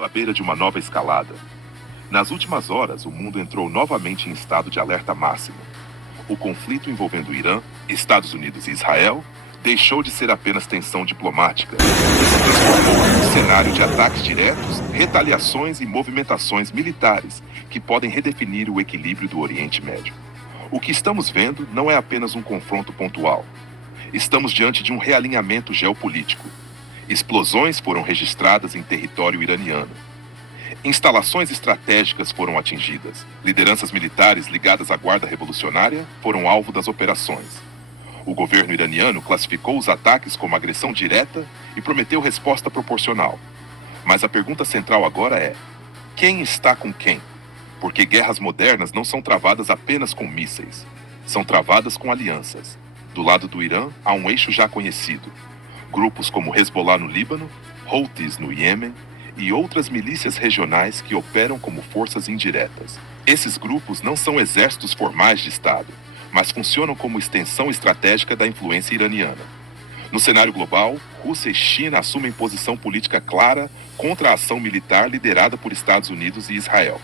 À beira de uma nova escalada. Nas últimas horas, o mundo entrou novamente em estado de alerta máximo. O conflito envolvendo o Irã, Estados Unidos e Israel deixou de ser apenas tensão diplomática e se transformou em um cenário de ataques diretos, retaliações e movimentações militares que podem redefinir o equilíbrio do Oriente Médio. O que estamos vendo não é apenas um confronto pontual. Estamos diante de um realinhamento geopolítico. Explosões foram registradas em território iraniano. Instalações estratégicas foram atingidas. Lideranças militares ligadas à Guarda Revolucionária foram alvo das operações. O governo iraniano classificou os ataques como agressão direta e prometeu resposta proporcional. Mas a pergunta central agora é: quem está com quem? Porque guerras modernas não são travadas apenas com mísseis. São travadas com alianças. Do lado do Irã, há um eixo já conhecido. Grupos como Hezbollah no Líbano, Houthis no Iêmen e outras milícias regionais que operam como forças indiretas. Esses grupos não são exércitos formais de Estado, mas funcionam como extensão estratégica da influência iraniana. No cenário global, Rússia e China assumem posição política clara contra a ação militar liderada por Estados Unidos e Israel.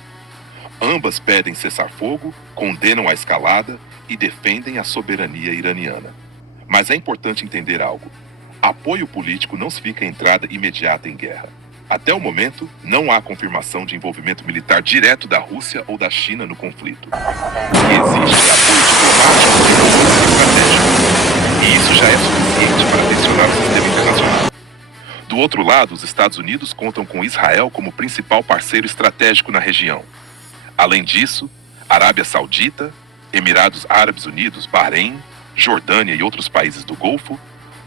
Ambas pedem cessar-fogo, condenam a escalada e defendem a soberania iraniana. Mas é importante entender algo. Apoio político não significa entrada imediata em guerra. Até o momento, não há confirmação de envolvimento militar direto da Rússia ou da China no conflito. O que existe é apoio diplomático e estratégico. E isso já é suficiente para tensionar o sistema internacional. Do outro lado, os Estados Unidos contam com Israel como principal parceiro estratégico na região. Além disso, Arábia Saudita, Emirados Árabes Unidos, Bahrein, Jordânia e outros países do Golfo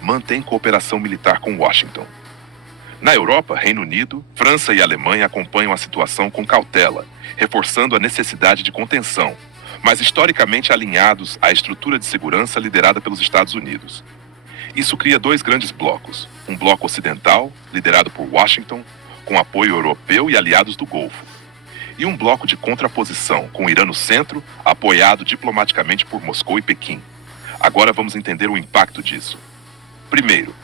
mantêm cooperação militar com Washington. Na Europa, Reino Unido, França e Alemanha acompanham a situação com cautela, reforçando a necessidade de contenção, mas historicamente alinhados à estrutura de segurança liderada pelos Estados Unidos. Isso cria dois grandes blocos: um bloco ocidental, liderado por Washington, com apoio europeu e aliados do Golfo, e um bloco de contraposição, com o Irã no centro, apoiado diplomaticamente por Moscou e Pequim. Agora vamos entender o impacto disso. Primeiro,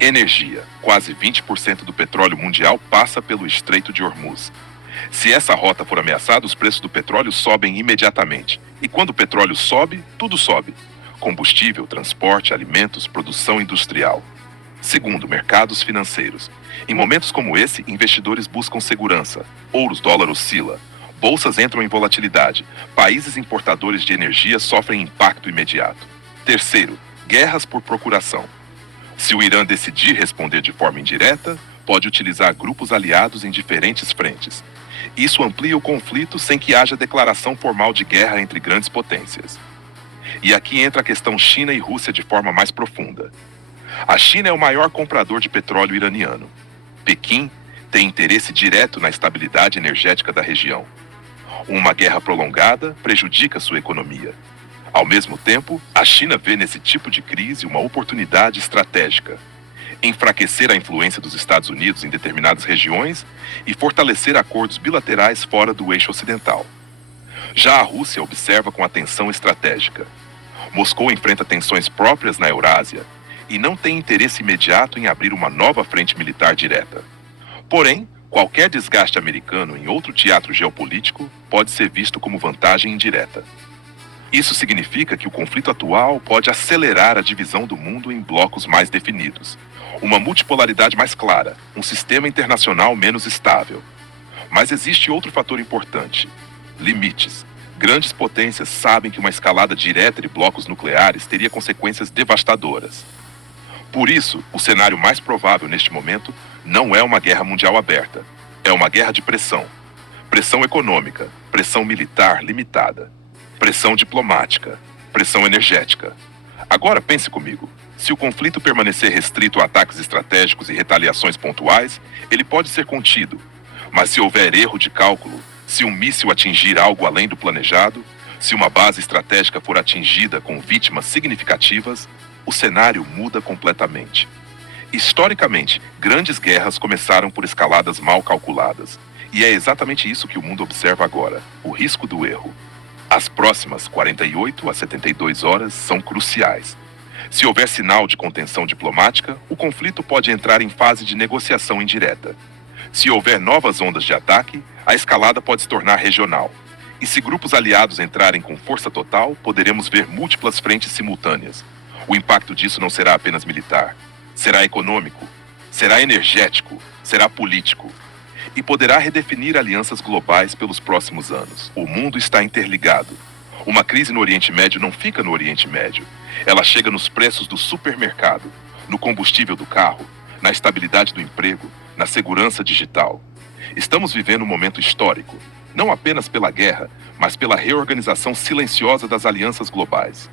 energia. Quase 20% do petróleo mundial passa pelo Estreito de Hormuz. Se essa rota for ameaçada, os preços do petróleo sobem imediatamente. E quando o petróleo sobe, tudo sobe: combustível, transporte, alimentos, produção industrial. Segundo, mercados financeiros. Em momentos como esse, investidores buscam segurança. Dólar oscila. Bolsas entram em volatilidade. Países importadores de energia sofrem impacto imediato. Terceiro, guerras por procuração. Se o Irã decidir responder de forma indireta, pode utilizar grupos aliados em diferentes frentes. Isso amplia o conflito sem que haja declaração formal de guerra entre grandes potências. E aqui entra a questão China e Rússia de forma mais profunda. A China é o maior comprador de petróleo iraniano. Pequim tem interesse direto na estabilidade energética da região. Uma guerra prolongada prejudica sua economia. Ao mesmo tempo, a China vê nesse tipo de crise uma oportunidade estratégica: enfraquecer a influência dos Estados Unidos em determinadas regiões e fortalecer acordos bilaterais fora do eixo ocidental. Já a Rússia observa com atenção estratégica. Moscou enfrenta tensões próprias na Eurásia e não tem interesse imediato em abrir uma nova frente militar direta. Porém, qualquer desgaste americano em outro teatro geopolítico pode ser visto como vantagem indireta. Isso significa que o conflito atual pode acelerar a divisão do mundo em blocos mais definidos, uma multipolaridade mais clara, um sistema internacional menos estável. Mas existe outro fator importante: limites. Grandes potências sabem que uma escalada direta de blocos nucleares teria consequências devastadoras. Por isso, o cenário mais provável neste momento não é uma guerra mundial aberta, é uma guerra de pressão. Pressão econômica, pressão militar limitada, pressão diplomática, pressão energética. Agora pense comigo: se o conflito permanecer restrito a ataques estratégicos e retaliações pontuais, ele pode ser contido. Mas se houver erro de cálculo, se um míssil atingir algo além do planejado, se uma base estratégica for atingida com vítimas significativas, o cenário muda completamente. Historicamente, grandes guerras começaram por escaladas mal calculadas. E é exatamente isso que o mundo observa agora: o risco do erro. As próximas 48 a 72 horas são cruciais. Se houver sinal de contenção diplomática, o conflito pode entrar em fase de negociação indireta. Se houver novas ondas de ataque, a escalada pode se tornar regional. E se grupos aliados entrarem com força total, poderemos ver múltiplas frentes simultâneas. O impacto disso não será apenas militar. Será econômico, será energético, será político. E poderá redefinir alianças globais pelos próximos anos. O mundo está interligado. Uma crise no Oriente Médio não fica no Oriente Médio. Ela chega nos preços do supermercado, no combustível do carro, na estabilidade do emprego, na segurança digital. Estamos vivendo um momento histórico, não apenas pela guerra, mas pela reorganização silenciosa das alianças globais.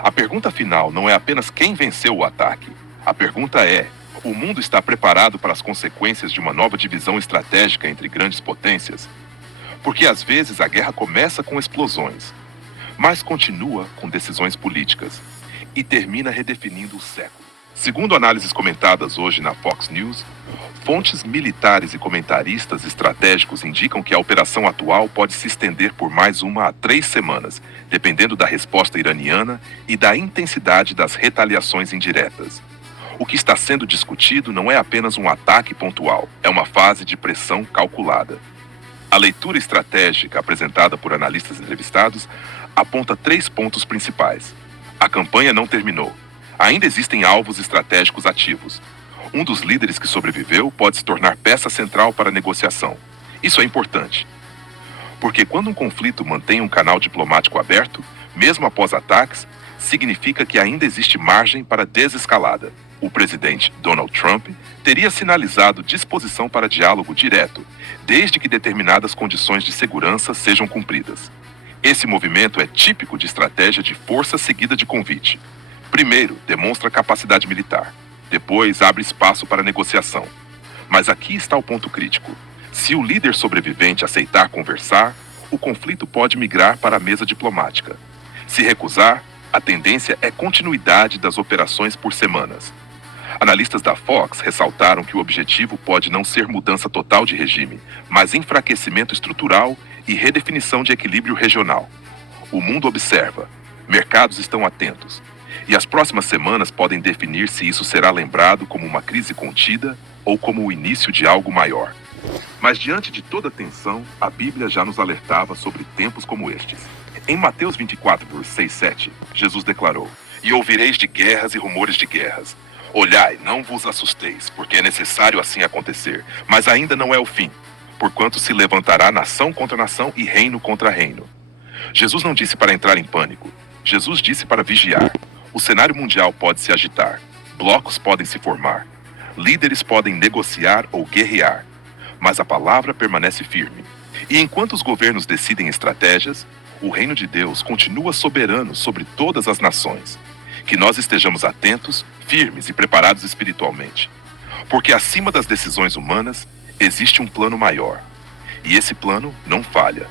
A pergunta final não é apenas quem venceu o ataque. A pergunta é: o mundo está preparado para as consequências de uma nova divisão estratégica entre grandes potências? Porque às vezes a guerra começa com explosões, mas continua com decisões políticas e termina redefinindo o século. Segundo análises comentadas hoje na Fox News, fontes militares e comentaristas estratégicos indicam que a operação atual pode se estender por mais 1 a 3 semanas, dependendo da resposta iraniana e da intensidade das retaliações indiretas. O que está sendo discutido não é apenas um ataque pontual, é uma fase de pressão calculada. A leitura estratégica apresentada por analistas entrevistados aponta 3 pontos principais. A campanha não terminou. Ainda existem alvos estratégicos ativos. Um dos líderes que sobreviveu pode se tornar peça central para a negociação. Isso é importante. Porque quando um conflito mantém um canal diplomático aberto, mesmo após ataques, significa que ainda existe margem para desescalada. O presidente Donald Trump teria sinalizado disposição para diálogo direto, desde que determinadas condições de segurança sejam cumpridas. Esse movimento é típico de estratégia de força seguida de convite. Primeiro, demonstra capacidade militar. Depois, abre espaço para negociação. Mas aqui está o ponto crítico. Se o líder sobrevivente aceitar conversar, o conflito pode migrar para a mesa diplomática. Se recusar, a tendência é continuidade das operações por semanas. Analistas da Fox ressaltaram que o objetivo pode não ser mudança total de regime, mas enfraquecimento estrutural e redefinição de equilíbrio regional. O mundo observa, mercados estão atentos, e as próximas semanas podem definir se isso será lembrado como uma crise contida ou como o início de algo maior. Mas diante de toda a tensão, a Bíblia já nos alertava sobre tempos como estes. Em Mateus 24, 6, 7, Jesus declarou: "E ouvireis de guerras e rumores de guerras. Olhai, não vos assusteis, porque é necessário assim acontecer, mas ainda não é o fim, porquanto se levantará nação contra nação e reino contra reino." Jesus não disse para entrar em pânico. Jesus disse para vigiar. O cenário mundial pode se agitar, blocos podem se formar, líderes podem negociar ou guerrear, mas a palavra permanece firme. E enquanto os governos decidem estratégias, o reino de Deus continua soberano sobre todas as nações. Que nós estejamos atentos, firmes e preparados espiritualmente. Porque acima das decisões humanas, existe um plano maior. E esse plano não falha.